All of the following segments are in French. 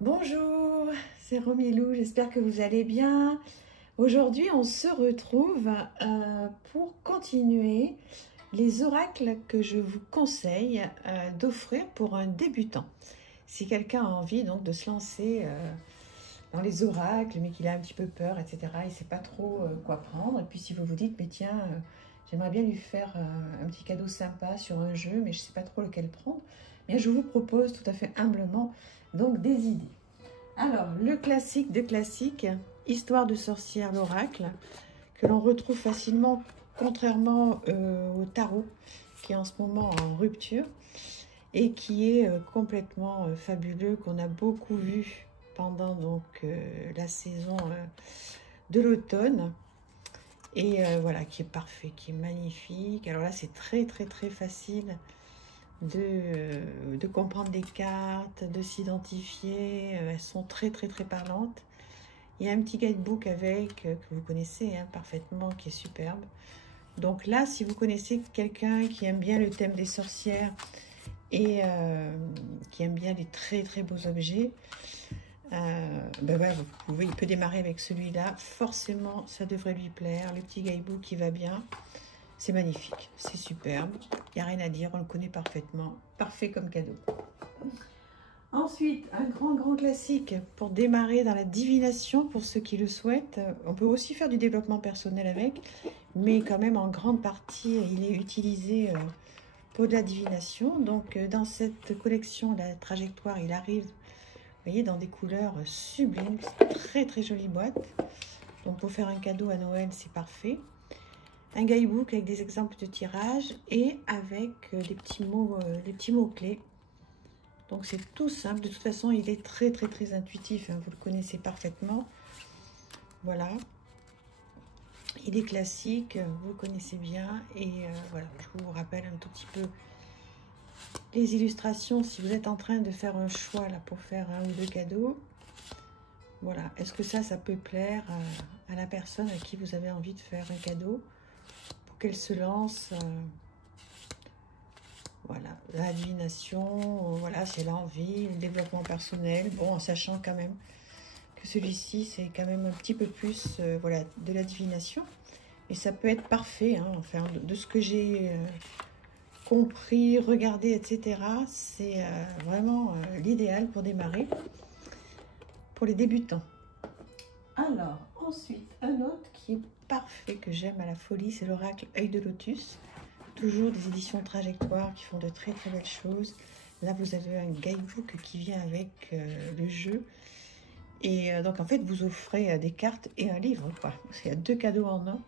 Bonjour, c'est Romilou, j'espère que vous allez bien. Aujourd'hui, on se retrouve pour continuer les oracles que je vous conseille d'offrir pour un débutant. Si quelqu'un a envie donc de se lancer dans les oracles, mais qu'il a un petit peu peur, etc., il ne sait pas trop quoi prendre. Et puis si vous vous dites, mais tiens, j'aimerais bien lui faire un petit cadeau sympa sur un jeu, mais je ne sais pas trop lequel prendre, bien, je vous propose tout à fait humblement donc des idées. Alors, le classique de classiques, Histoire de sorcière, l'oracle, que l'on retrouve facilement, contrairement au tarot, qui est en ce moment en rupture, et qui est complètement fabuleux, qu'on a beaucoup vu pendant donc, la saison de l'automne, et voilà, qui est parfait, qui est magnifique. Alors là, c'est très facile de comprendre les cartes, de s'identifier. Elles sont très parlantes. Il y a un petit guidebook avec, que vous connaissez parfaitement, qui est superbe. Donc là, si vous connaissez quelqu'un qui aime bien le thème des sorcières et qui aime bien les très beaux objets, vous pouvez, il peut démarrer avec celui-là. Forcément, ça devrait lui plaire. Le petit guidebook qui va bien. C'est magnifique, c'est superbe, il n'y a rien à dire, on le connaît parfaitement, parfait comme cadeau. Ensuite, un grand classique pour démarrer dans la divination, pour ceux qui le souhaitent. On peut aussi faire du développement personnel avec, mais quand même en grande partie, il est utilisé pour de la divination. Donc dans cette collection, la trajectoire, il arrive, vous voyez, dans des couleurs sublimes, très jolie boîte. Donc pour faire un cadeau à Noël, c'est parfait. Un guidebook avec des exemples de tirage et avec des petits mots clés. Donc c'est tout simple. De toute façon, il est très intuitif. Vous le connaissez parfaitement. Voilà. Il est classique. Vous le connaissez bien. Et voilà, je vous rappelle un tout petit peu les illustrations. Si vous êtes en train de faire un choix là pour faire un ou deux cadeaux. Voilà. Est-ce que ça peut plaire à la personne à qui vous avez envie de faire un cadeau? Qu'elle se lance, voilà, la divination, voilà, si elle a envie, le développement personnel, bon, en sachant quand même que celui-ci, c'est quand même un petit peu plus, voilà, de la divination, et ça peut être parfait, enfin, de ce que j'ai compris, regardé, etc., c'est vraiment l'idéal pour démarrer, pour les débutants. Alors, ensuite, un autre qui est parfait, que j'aime à la folie, c'est l'oracle Œil de Lotus. Toujours des éditions Trajectoire qui font de très belles choses. Là, vous avez un guidebook qui vient avec le jeu. Et donc, en fait, vous offrez des cartes et un livre, quoi. Il y a deux cadeaux en un.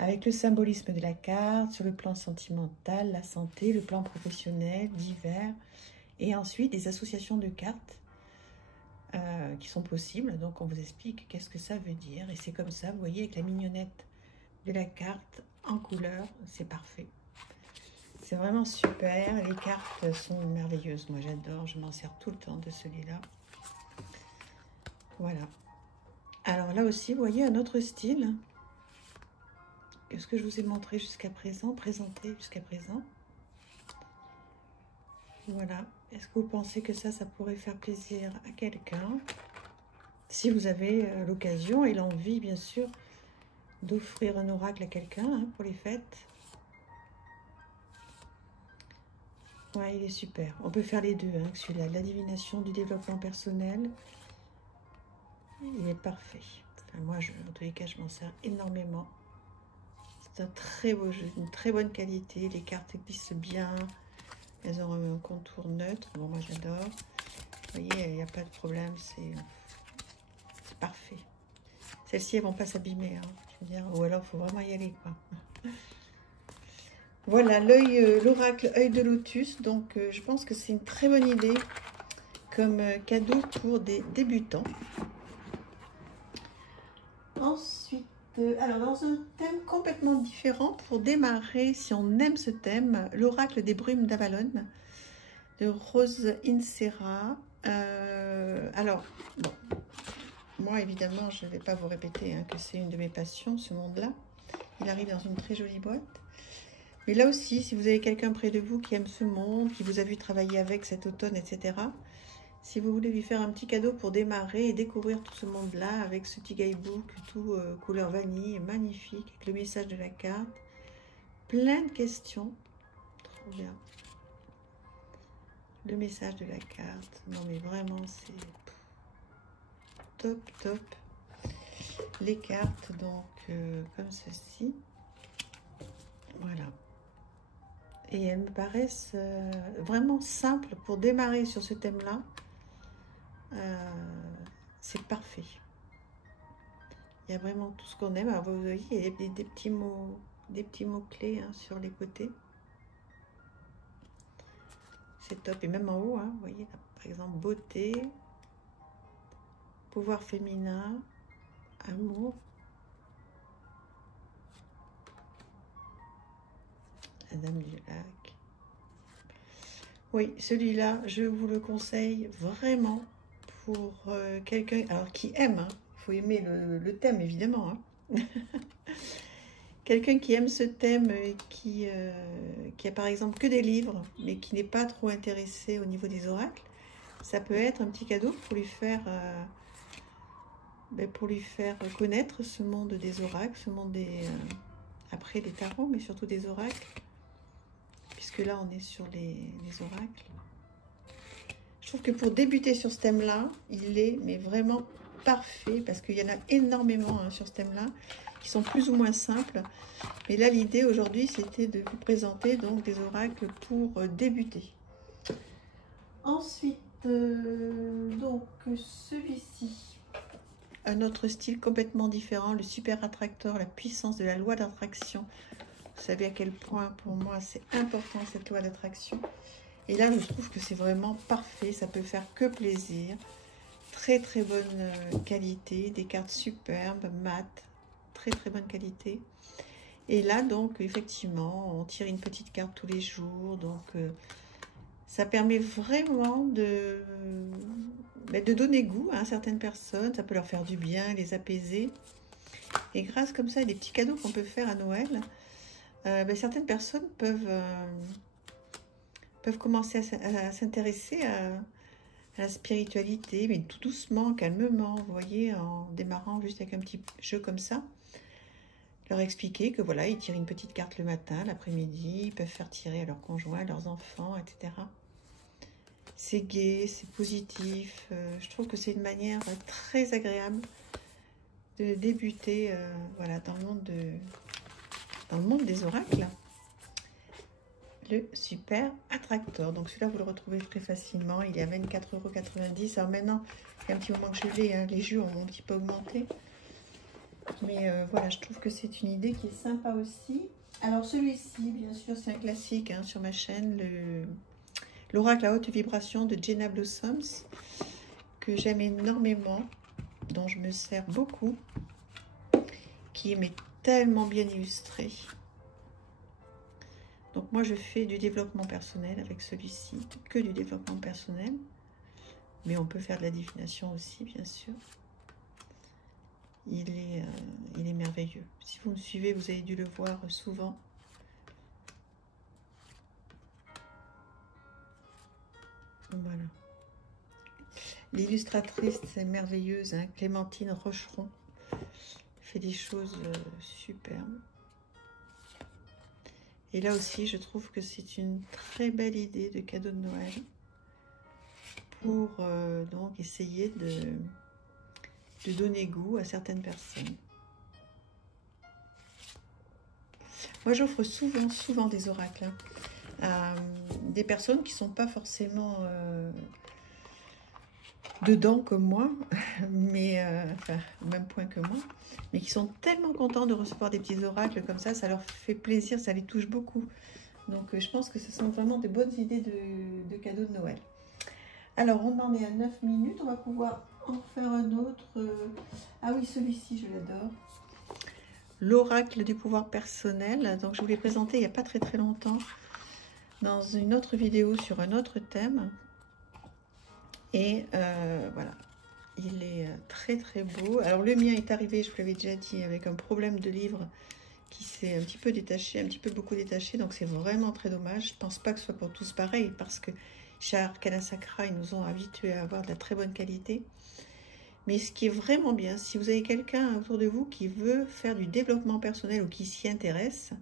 Avec le symbolisme de la carte, sur le plan sentimental, la santé, le plan professionnel, divers. Et ensuite, des associations de cartes qui sont possibles. Donc on vous explique qu'est-ce que ça veut dire, et c'est comme ça, vous voyez, avec la mignonnette de la carte en couleur, c'est parfait, c'est vraiment super. Les cartes sont merveilleuses, moi j'adore, je m'en sers tout le temps de celui-là. Voilà, alors là aussi, vous voyez, un autre style que ce que je vous ai montré jusqu'à présent, présenté jusqu'à présent. Voilà, est-ce que vous pensez que ça pourrait faire plaisir à quelqu'un? Si vous avez l'occasion et l'envie, bien sûr, d'offrir un oracle à quelqu'un pour les fêtes. Ouais, il est super. On peut faire les deux, celui-là, la divination, du développement personnel. Il est parfait. Enfin, moi, en tous les cas, je m'en sers énormément. C'est un très beau jeu, une très bonne qualité. Les cartes glissent bien. Elles ont un contour neutre. Bon, moi, j'adore. Vous voyez, il n'y a pas de problème. C'est parfait. Celles-ci, elles vont pas s'abîmer, je veux dire. Ou alors, il faut vraiment y aller, quoi. Voilà, l'oracle Œil de Lotus. Donc, je pense que c'est une très bonne idée comme cadeau pour des débutants. Ensuite, alors dans un thème complètement différent, pour démarrer, si on aime ce thème, l'oracle des brumes d'Avalon de Rose Insera. Alors, bon, moi évidemment, je ne vais pas vous répéter que c'est une de mes passions, ce monde-là. Il arrive dans une très jolie boîte. Mais là aussi, si vous avez quelqu'un près de vous qui aime ce monde, qui vous a vu travailler avec cet automne, etc., Si vous voulez lui faire un petit cadeau pour démarrer et découvrir tout ce monde-là avec ce petit guidebook tout couleur vanille, magnifique, avec le message de la carte, plein de questions, trop bien. Le message de la carte, non mais vraiment c'est top, top. Les cartes donc comme ceci, voilà. Et elles me paraissent vraiment simples pour démarrer sur ce thème-là. C'est parfait. Il y a vraiment tout ce qu'on aime. Alors vous voyez, il y a des petits mots clés hein, sur les côtés. C'est top. Et même en haut, hein, vous voyez, là, par exemple, beauté, pouvoir féminin, amour, la dame du lac. Oui, celui-là, je vous le conseille vraiment pour quelqu'un qui aime. Hein. Il faut aimer le thème, évidemment. Hein. Quelqu'un qui aime ce thème, qui a par exemple que des livres, mais qui n'est pas trop intéressé au niveau des oracles, ça peut être un petit cadeau pour lui faire connaître ce monde des oracles, ce monde après des tarots, mais surtout des oracles, puisque là on est sur les oracles. Je trouve que pour débuter sur ce thème-là, il est mais vraiment parfait, parce qu'il y en a énormément hein, sur ce thème-là, qui sont plus ou moins simples. Mais là, l'idée aujourd'hui, c'était de vous présenter donc des oracles pour débuter. Ensuite, donc celui-ci, un autre style complètement différent, le super attracteur, la puissance de la loi d'attraction. Vous savez à quel point pour moi c'est important cette loi d'attraction. Et là, je trouve que c'est vraiment parfait, ça peut faire que plaisir. Très très bonne qualité, des cartes superbes, mat, très très bonne qualité. Et là donc effectivement on tire une petite carte tous les jours, donc ça permet vraiment de donner goût à certaines personnes, ça peut leur faire du bien, les apaiser. Et grâce comme ça à des petits cadeaux qu'on peut faire à Noël, certaines personnes peuvent commencer à s'intéresser à la spiritualité, mais tout doucement, calmement, vous voyez, en démarrant juste avec un petit jeu comme ça. Leur expliquer que voilà, ils tirent une petite carte le matin, l'après-midi, ils peuvent faire tirer à leurs conjoints, à leurs enfants, etc. C'est gai, c'est positif. Je trouve que c'est une manière très agréable de débuter voilà, dans le monde des oracles. Le super attracteur. Donc celui-là, vous le retrouvez très facilement. Il est à 24,90 €. Alors maintenant, il y a un petit moment que je l'ai, hein, les jus ont un petit peu augmenté. Mais voilà, je trouve que c'est une idée qui est sympa aussi. Alors celui-ci, bien sûr, c'est un classique hein, sur ma chaîne, l'oracle à haute vibration de Jenna Blossoms, que j'aime énormément, dont je me sers beaucoup, qui est tellement bien illustré. Donc moi, je fais du développement personnel avec celui-ci, que du développement personnel. Mais on peut faire de la divination aussi, bien sûr. Il est merveilleux. Si vous me suivez, vous avez dû le voir souvent. Voilà. L'illustratrice, c'est merveilleuse, hein, Clémentine Rocheron. Fait des choses superbes. Et là aussi, je trouve que c'est une très belle idée de cadeau de Noël pour donc essayer de donner goût à certaines personnes. Moi, j'offre souvent des oracles hein, à des personnes qui ne sont pas forcément dedans comme moi, mais enfin, au même point que moi, mais qui sont tellement contents de recevoir des petits oracles comme ça leur fait plaisir, ça les touche beaucoup. Donc, je pense que ce sont vraiment de bonnes idées de cadeaux de Noël. Alors, on en est à 9 minutes, on va pouvoir en faire un autre. Ah oui, celui-ci, je l'adore. L'oracle du pouvoir personnel. Donc, je vous l'ai présenté il n'y a pas très longtemps dans une autre vidéo sur un autre thème. Et voilà, il est très beau. Alors, le mien est arrivé, je vous l'avais déjà dit, avec un problème de livre qui s'est un petit peu détaché, beaucoup détaché. Donc, c'est vraiment très dommage. Je ne pense pas que ce soit pour tous pareil parce que Chez Arcana Sacra, ils nous ont habitués à avoir de la très bonne qualité. Mais ce qui est vraiment bien, si vous avez quelqu'un autour de vous qui veut faire du développement personnel ou qui s'y intéresse,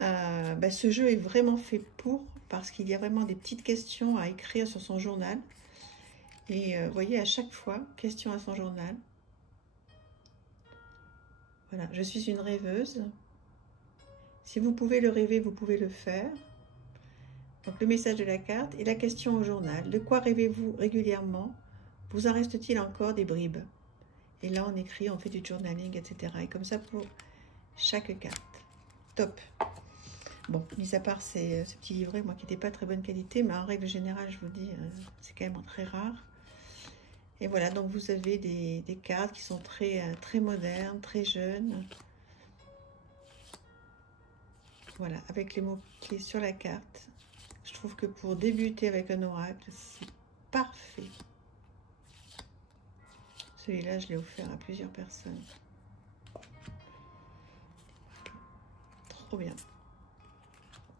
ce jeu est vraiment fait pour, parce qu'il y a vraiment des petites questions à écrire sur son journal. Et vous voyez, à chaque fois, question à son journal. Voilà, je suis une rêveuse. Si vous pouvez le rêver, vous pouvez le faire. Donc le message de la carte et la question au journal. De quoi rêvez-vous régulièrement? Vous en reste-t-il encore des bribes? Et là, on écrit, on fait du journaling, etc. Et comme ça pour chaque carte. Top. Bon, mis à part ce petit livret, moi qui n'était pas très bonne qualité, mais en règle générale, je vous dis, c'est quand même très rare. Et voilà, donc vous avez des cartes qui sont très modernes, très jeunes. Voilà, avec les mots-clés sur la carte. Je trouve que pour débuter avec un oracle, c'est parfait. Celui-là, je l'ai offert à plusieurs personnes. Trop bien.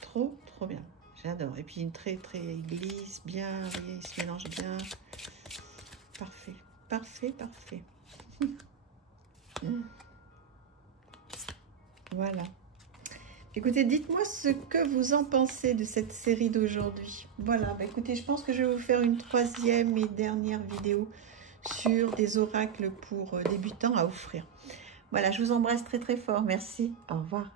Trop bien. J'adore. Et puis, il glisse bien. Vous voyez, il se mélange bien. Parfait. Parfait. Voilà. Écoutez, dites-moi ce que vous en pensez de cette série d'aujourd'hui. Voilà, écoutez, je pense que je vais vous faire une troisième et dernière vidéo sur des oracles pour débutants à offrir. Voilà, je vous embrasse très fort. Merci. Au revoir.